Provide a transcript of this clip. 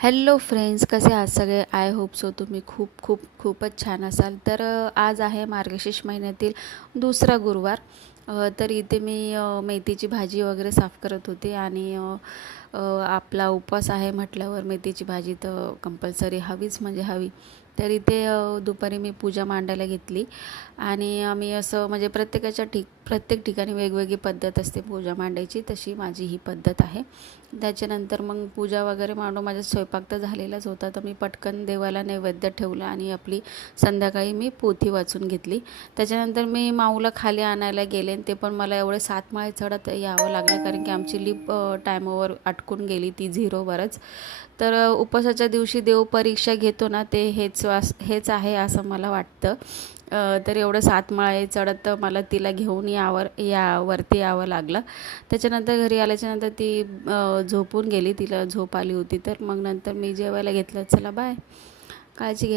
Hello friends, कसे आहात सगळे? आय होप सो तुम्ही खूपच छान असाल. तर आज आहे मार्गशीर्ष महिन्यातील दुसरा गुरुवार. तर इथे मी मेथीची भाजी वगैरे साफ करत होते आणि आपला उपवास आहे म्हटल्यावर मेथीची भाजी तर कंपल्सरी हवीच म्हणजे हवी. तर इथे दुपारी मी पूजा मांडायला घेतली आणि आम्ही असं म्हणजे प्रत्येक ठिकाणी वेगवेगळी पद्धत असते पूजा मांडायची, तशी माझी ही पद्धत आहे. त्याच्यानंतर मग पूजा वगैरे मांडून माझा स्वयंपाक तर झालेलाच होता, तर मी पटकन देवाला नैवेद्य ठेवला आणि आपली संध्याकाळी मी पोथी वाचून घेतली. त्याच्यानंतर मी माऊला खाली आणायला गेले आणि ते पण मला एवढे 7 माळे चढत यावं लागलं, कारण की आमची लिफ्ट टायमावर अटकून गेली, ती झिरोवरच. तर उपवासाच्या दिवशी देव परीक्षा घेतो ना, ते हेच आहे असं मला वाटतं. तर एवढं 7 माळे चढत मला तिला घेऊन वरती यावं लागलं. त्याच्यानंतर घरी आल्याच्यानंतर ती झोपून गेली, तिला झोप आली होती. तर मग नंतर मी जेवायला घेतलं. चला बाय, काळजी घ्या.